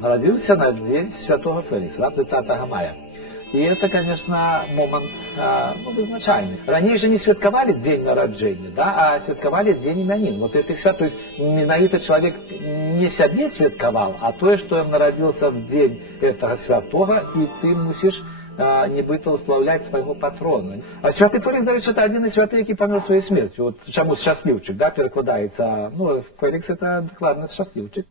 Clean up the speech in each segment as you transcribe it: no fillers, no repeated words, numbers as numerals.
родился на день Святого Феликса, да, 30 мая. И это, конечно, момент вызначальный. Раньше не святковали день народжения, да, а святковали день именин. Вот это свято, то есть менавіта человек не себе святковал, а то, что он народился в день этого святого, и ты мусишь нібито уславляти свого патрона. А святий Фелікс, до речі, це один із святих, який помер своєю смертю. От чомусь щасливчик, да, перекладається. Ну, Фелікс це докладно щасливчик.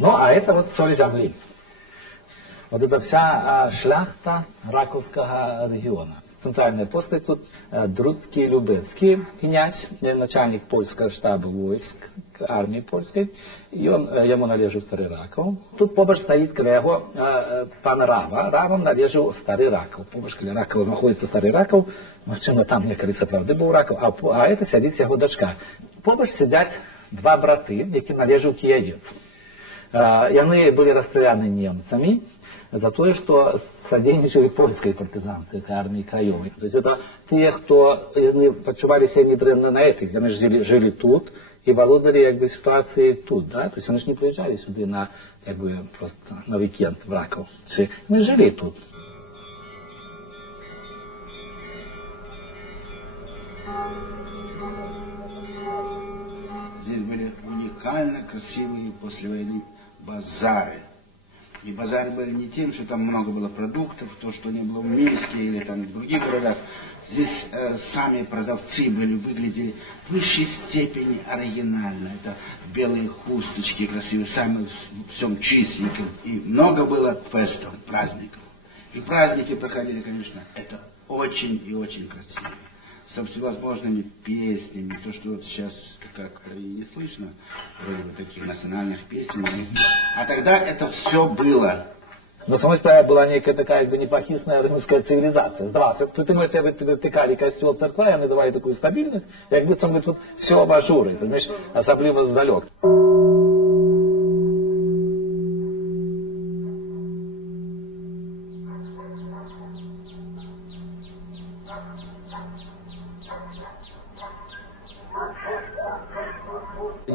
Ну, а это вот соль земли. Вот это вся шляхта Раковского региона. Центральный постать тут Друцкий Любецкий князь, начальник польского штаба войск армии польской, и он, ему належит Старый Раков. Тут побач стоит колего пан Рава, Равом належит Старый Раков. Побач коли Ракова находится Старый Раков, мачимо там некоторые правды был Раков, а это сидит его дочка. Побач сидят два браты, які належат Киевец. Яны были расстреляны немцами за то, что содействовали польской партизанской армии краевой. То есть это те, кто почували себя недрэнно на этих, они жили тут и володали ситуацией тут, да? То есть они же не приезжали сюда на просто на уикенд в Раков. Мы жили тут. Здесь были уникально красивые после войны базары. И базары были не тем, что там много было продуктов, то, что не было в Минске или там в других городах. Здесь сами продавцы выглядели в высшей степени оригинально. Это белые хусточки красивые, сами в всем чистеньком. И много было фестов, праздников. И праздники проходили, конечно, это очень и очень красиво. Со всевозможными песнями, то, что вот сейчас как-то и не слышно, вроде бы таких национальных песен. А тогда это все было. Но самой была некая такая непохисная рыночная цивилизация. Здравствуйте, тут мы втыкали костел церква, и они давали такую стабильность, как будто мы тут все в ажуре, понимаешь, особливо сдалек.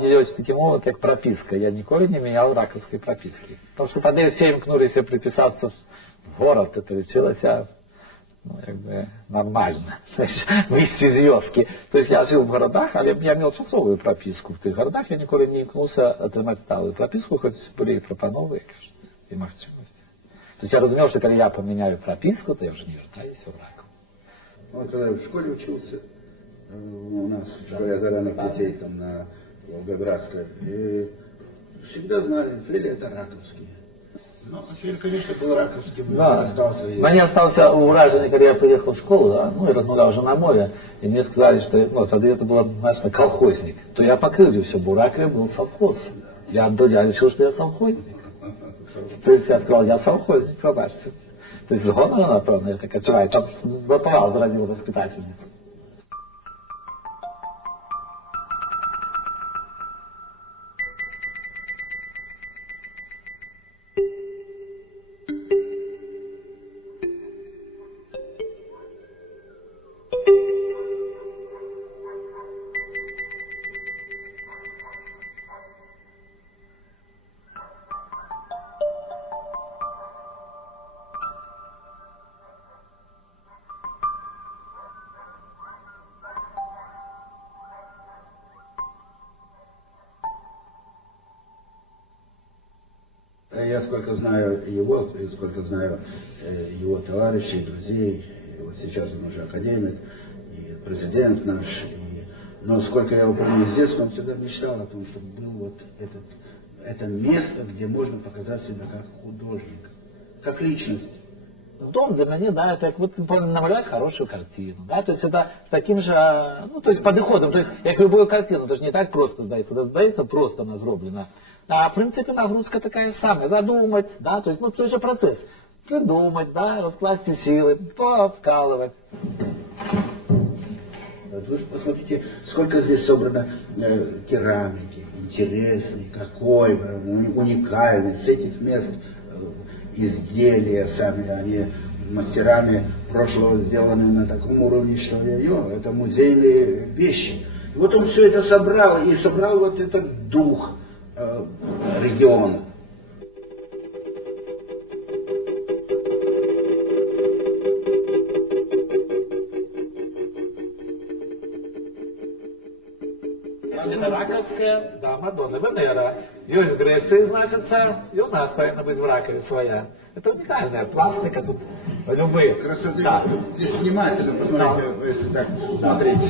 Есть таким образом, как прописка. Я никогда не менял раковской прописки. Потому что тогда все имкнулись приписаться в город, это лечилось нормально. Вместе из вёски. То есть я жил в городах, а я имел часовую прописку. В тех городах я никогда не имкнулся отримать сталую прописку, хоть были и пропановые, кажется, и махчимости. То есть я разумел, что когда я поменяю прописку, то я уже не вертаюсь в Раков. Вот когда я в школе учился, у нас Живая гора на Плетей, там на Волгоградской, и всегда знали, Филя это раковский. Но Филя, конечно, был раковским, да. Остался. Мне остался ураженный, когда я приехал в школу, да, ну и размовлял уже на мове, и мне сказали, что тогда это был, знаешь, колхозник. То я покрыл все буракой, был совхоз. Я решил, что я совхозник. То есть я сказал, я совхозник, пробачьте. То есть згодом, напевно, я так отчуваю, там запал заразил воспитательницу. Я сколько знаю его, и сколько знаю его товарищей, друзей, и вот сейчас он уже академик, и президент наш, но сколько я его помню с детства, он всегда мечтал о том, чтобы был вот это место, где можно показать себя как художник, как личность. Дом для меня, да, это вот намалевать хорошую картину, да, то есть это с таким же, ну, то есть подходом, то есть, как любую картину, это же не так просто здається, это здається просто она зроблена. А в принципе нагрузка такая самая, задумать, да, то есть, ну, той же процесс, придумать, да, раскласть силы, повкалывать. Вы посмотрите, сколько здесь собрано керамики, интересной, какой, уникальной, с этих мест изделия сами, они мастерами прошлого сделаны на таком уровне, что это музейные вещи. И вот он все это собрал, и собрал вот этот дух региона. Это раковская, да, Мадонна, Венера. Есть в Греции, значится, и у нас повинна быть в Ракове своя. Это уникальная пластика, тут любые. Красоты. Да. Здесь внимательно посмотрите, если так смотреть,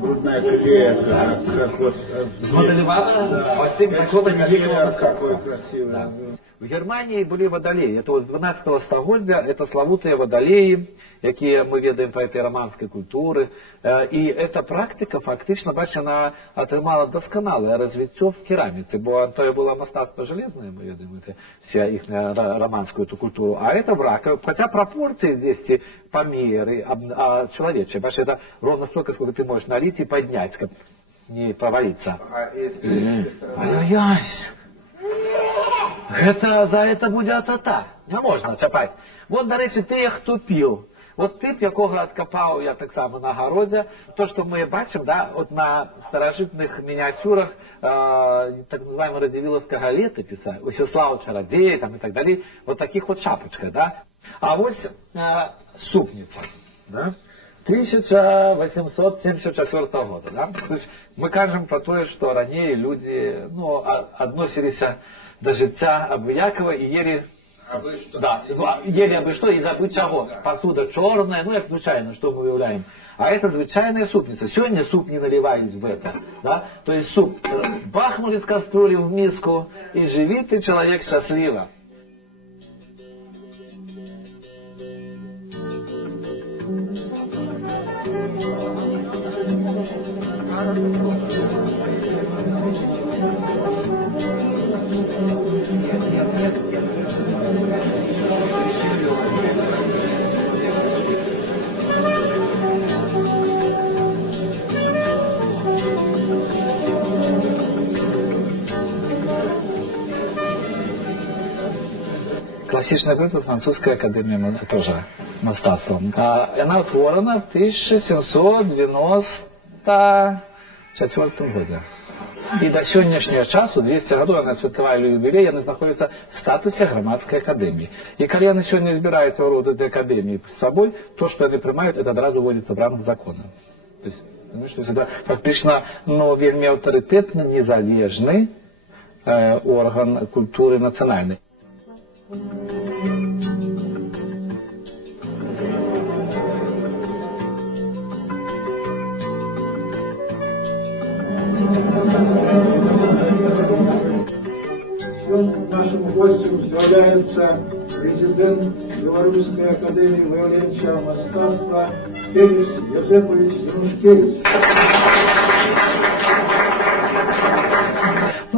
грудная клетка, как вот... Смоделировано по всем законам великого какой красивый. Да. В Германии были водолеи. Это вот 12 стагоддзя, это славутые водолеи, якія мы ведаем по этой романской культуры. И эта практика фактично, бачите, она атрымала досконалое развитие в керамике, бо то было мастацтво железное, мы ведаем, это вся их романскую эту культуру, а это в ракове, хотя пропорции здесь померы, человечьи, бачите, это ровно столько, сколько ты можешь налить и поднять, как не провалиться. Ай-яй-яй! За это буде атата. Не можна чапати. От, до речі, тих, хто пів. От тип, якого откопав я так само на городі, то, що ми бачимо, да, от на старожитних мініатюрах так називаємо Радзивіловського літописа, Усіслав Чародей там, і так далі, от таких от шапочках. Да? А ось супниця. Да? 1874 года. Да? То есть мы кажем про то, что ранее люди относились до життя абыякова и ели... Да, ели абы что и забыть чего. Посуда черная, ну, это случайно, что мы выявляем. А это звычайная супница. Сегодня суп не наливались в это. Да? То есть суп бахнули с кастрюли в миску, и живи ты, человек, счастливо. Классичная группа французская академия тоже мастацтва. Она утворена в 1794 году. И до сегодняшнего часу, 200 годов, она святкавала юбилей, она находится в статусе громадской академии. И когда они сегодня избираются в роду этой академии с собой, то, что они принимают, это одразу вводится в рамок закона. То есть, это фактично, вельми авторитетный, незалежный орган культуры национальной. Нашим гостем является президент Белорусской академии выявленчего мастацтва Феликс Юзепович Янушкевич.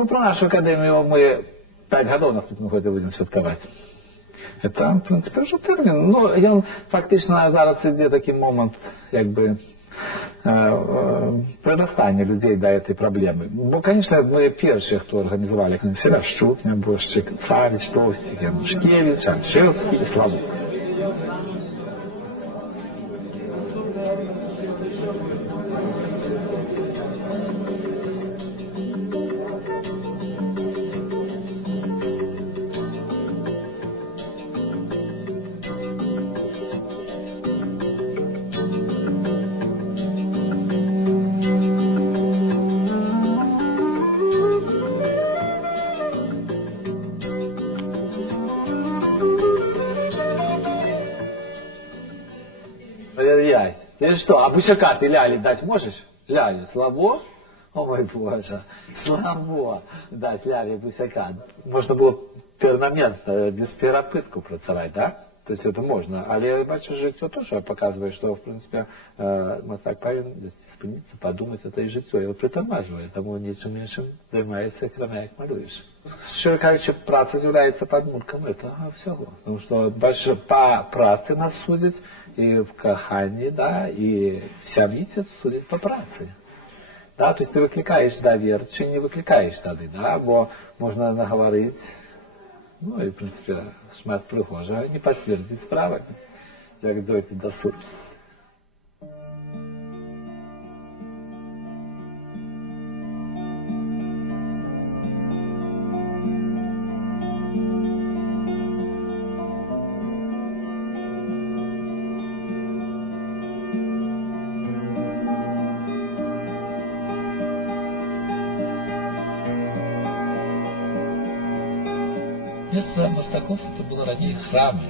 Про нашу академию мы 5 годов наступного года будем святкувати. Это, в принципе, уже термин. Он фактично зараз іде такий момент, прирастання людей до этой проблемы. Бо, конечно, мы первые, кто организовали Серащук, Небожчик, Царич, Товстик, Янушкевич, Аншевский и Славук. Ты что, а бусяка ты Ляле дать можешь? Ляле, слабо? О мой Боже, слабо дать Ляле бусяка. Можно было пернамент без перапытку працаваць, да? То есть это можна. Але бачу, життя теж показує, що, в принципі, мастак повинен спинитися, подумати, це і життя його притормажує, тому нічим іншим займається, крім як малюєш. Щиро кажучи, праця з'являється підмурком цього всього. Тому що, бачиш, по праці нас судять, і в коханні, да, і в сім'ї судять по праці. Да, то есть ты выкликаешь довер, чи не выкликаешь тады, да, бо можно наговорить, ну и в принципе шмат прихожего не подтвердить справами, як дойти до сути. Место мастаков это было ранее храмы.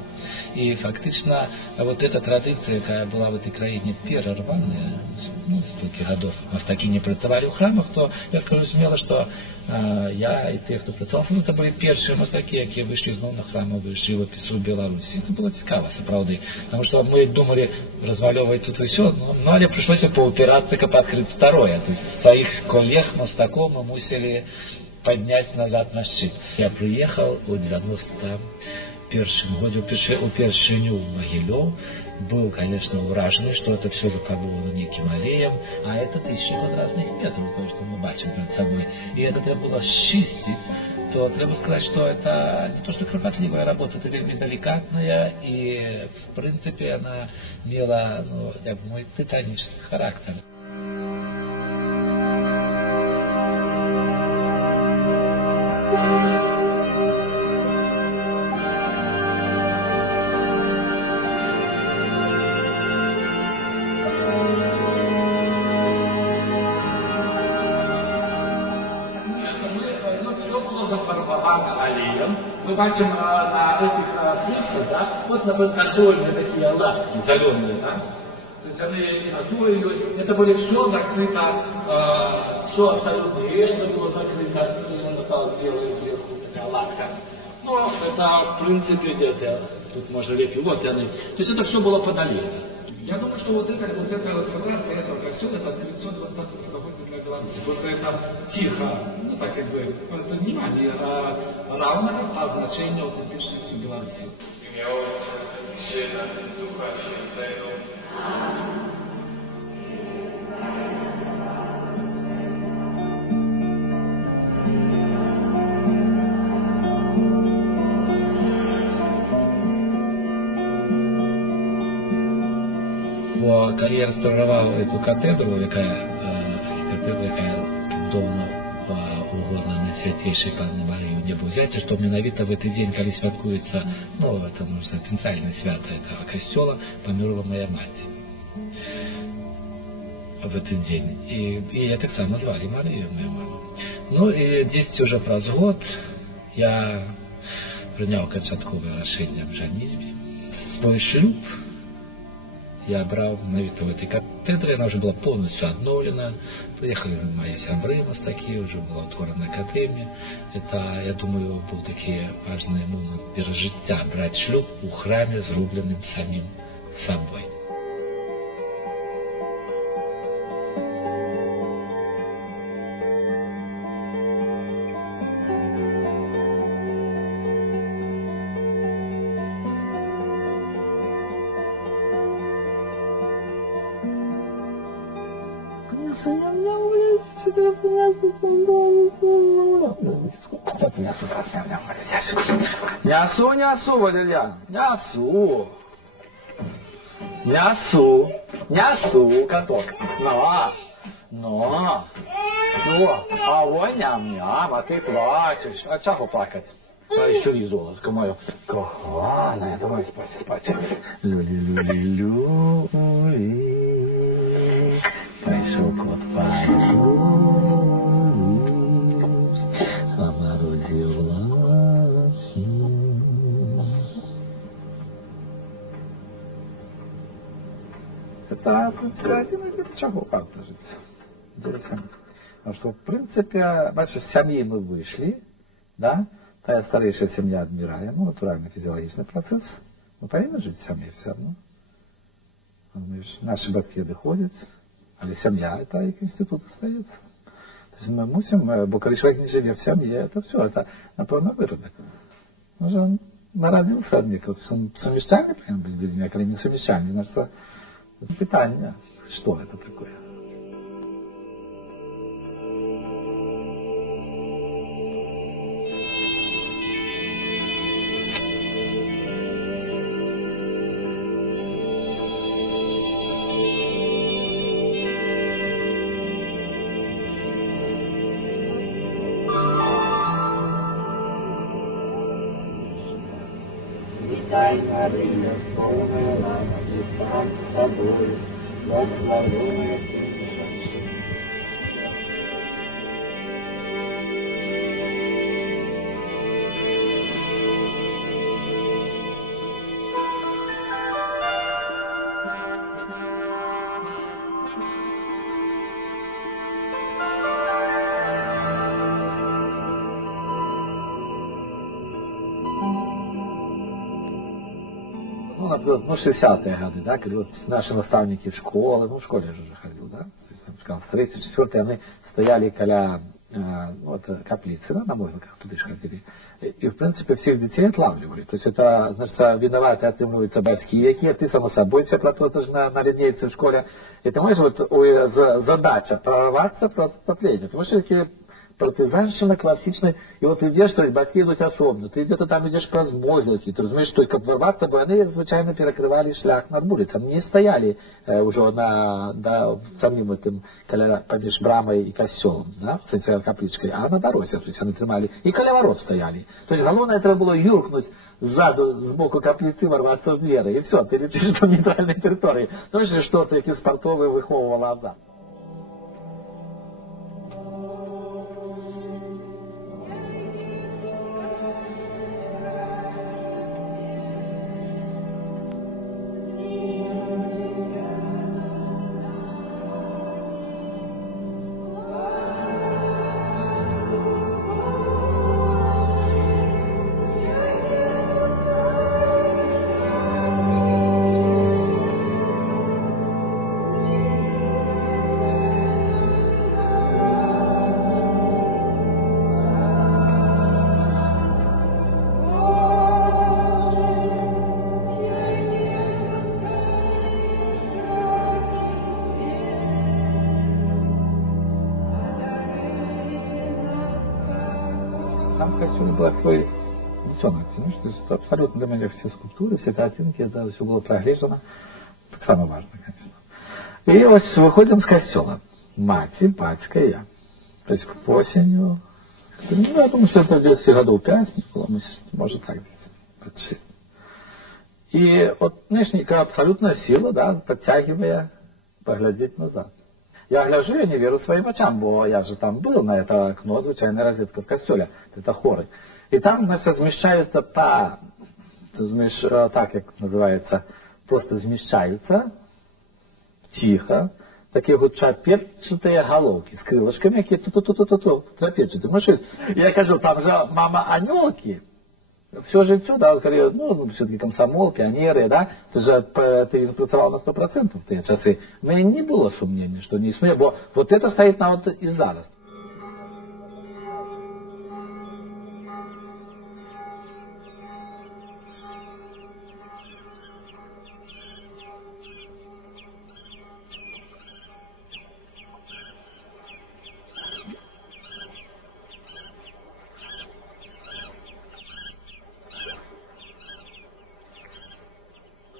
И фактично вот эта традиция, которая была в этой краине перерванная, ну, столько годов мастаки не працевали в храмах, то я скажу смело, что я и те, кто працевал, это были первые мастаки, которые вышли на храмовую живопису в Беларуси. Это было цікаво, правда. Потому что мы думали разваливать тут все, но але пришлось поупираться, как открыть второе. То есть своих коллег мастаков мы мусили поднять назад на щит. Я приехал в 91 году, упершыню в Могилев. Был, конечно, ураженный, что это все запробовано неким аллеем, а это 1000 квадратных метров, то, что мы бачим перед собой. И это треба было счистить, то треба сказать, что это не то, что кропотливая работа, это вельми деликатная, и, в принципе, она имела, ну, как бы, мой титанический характер. Мы бачим на этих плитках, да, вот на подконтрольные такие лавки зеленые, да, то есть они и натуры, это были все закрыто, все абсолютно, и это было закрыто, то есть он осталось белое сверху, такая лавка. Но это, в принципе, где-то, тут можно лепить, вот они, то есть это все было подалее. Я думаю, что вот эта реставрация этого костюма, это открытие 20 доходит для Беларуси. Просто это тихо, ну так как бы, это внимание, равно по значению аутентичности Беларуси. Когда я реставровал эту катедру, якая будована по угодно Найсвятейшей Панны Марии в Небоузяці, что менавіта в этот день, когда святкуется, ну, это, можно сказать, центральное свято этого костела, померла моя мать в этот день. И я так само звали Марию, мою маму. Ну, и 10 уже праз год я принял канчатковое решение об женитьбе. Свой шлюб я брал навіть в этой катедре, она уже была полностью обновлена, приехали мои сябры мастаки, уже была утворена академия. Это, я думаю, был такий важный момент пережиття, брать шлюб у храме, зробленным самим собой. Нясу, Валерьян, нясу, каток, но, а вон ням-ням, а ты плачешь, а чего плакать? А еще и золотко мое, коханая, давай спать. Люли, пошел кот по это, в принципе, один из чего варто жить. Интересно. Потому что, в принципе, бачите, с семьи мы вышли, да, та старейшая семья отмирает, ну, натуральный физиологичный процесс, Мы повинны жить в семье все равно. Наши батьки доходят, але семья это их институт остается. То есть мы мусим, бо коли человек не живет в семье, это все, это напевно выродок. Он же народился от них, совмещальный повинен быть с людьми, а коли не совмещальный, значит, это питание, что это такое? Витай, Мария, полная радости, Пан с тобою, благословенная ты между женщинами. Ну, например, 60-е годы, да, когда вот наши наставники в школе, в школе я же уже ходил, да, то есть, там, в 3-4 они стояли коля каплицы, да, на могилках, туди ж ходили. І, в принципі, всіх дітей отлавливали. То есть, это, значит, виноваты отымываются батьки, які, ты, само собой, все про то, тоже на линейце в школе. И ты можешь, вот, задача прорваться про отопление. Потому что такие партизанщина классичная, и вот идешь, то есть батьки идут особно, ты где-то там идешь праз могилки, ты разумеешь, то есть как ворваться, бо они звичайно перекрывали шлях над вулицем, не стояли уже на самим этим, поміж брамой и костелом, да, с капличкой, а на дороге, то есть они тримали, и коля ворот стояли. То есть главное это было юркнуть сзаду, сбоку каплицы, ворваться в двери, и все, ты летишь на нейтральной территории. Ну, если что-то эти спортовые выховывала отца. Там в костюме был свой детенок, понимаешь? То есть это абсолютно для меня все скульптуры, все картинки, это все было проглажено. Это самое важное, конечно. И вот выходим с костела. Мать, батька и я. То есть осенью. Ну, я думаю, что это в детстве годов 5 было, может так, 5-6. И вот, знаешь, некая абсолютная сила, да, подтягивая, поглядеть назад. Я гляжу, я не верю своим очам, бо я же там был, на это окно, звичайная розетка в костеле, это хоры. И там, значит, змещаются так, как называется, просто змещаются, тихо, такие вот трапециевые головки с крылышками, какие трапециевые. Ну, что я кажу, там же мама анелки. Все життя, да, ну, все-таки комсомол, піонери, да, це ж ти працював на 100% в ті часи. У мене не було сумнівів, що не існує, бо вот это стоїть на от і зараз.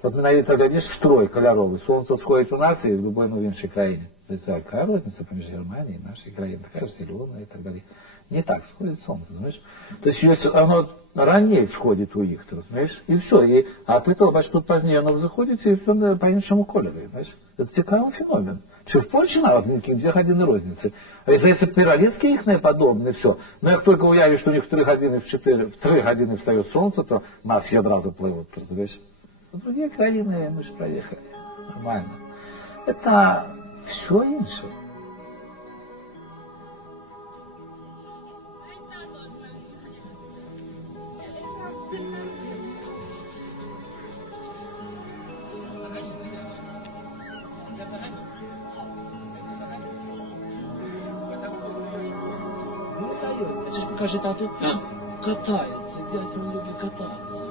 Вот менавіта глядишь строй кольоровый, солнце всходит у нас и в любой іншій країні. Какая разница поміж Германией и нашей краиной, такая же зеленая и так далее. Не так всходит солнце, знаешь. То есть оно ранее всходит у них, ты знаешь, и все. И от этого, бачишь, тут позднее оно заходит, и все по іншому кольору, знаешь. Это цікавий феномен. Чи в Польщі навіть 2 години розниці. А если пиролецкие их подобные, все. Но как только уявишь, что у них в 3 годины встает солнце, то нас все одразу плывут, ты знаешь. В другие краины мы же проехали. Нормально. Это все инше. поет. А сейчас покажи тату. Катается, зять он любит кататься.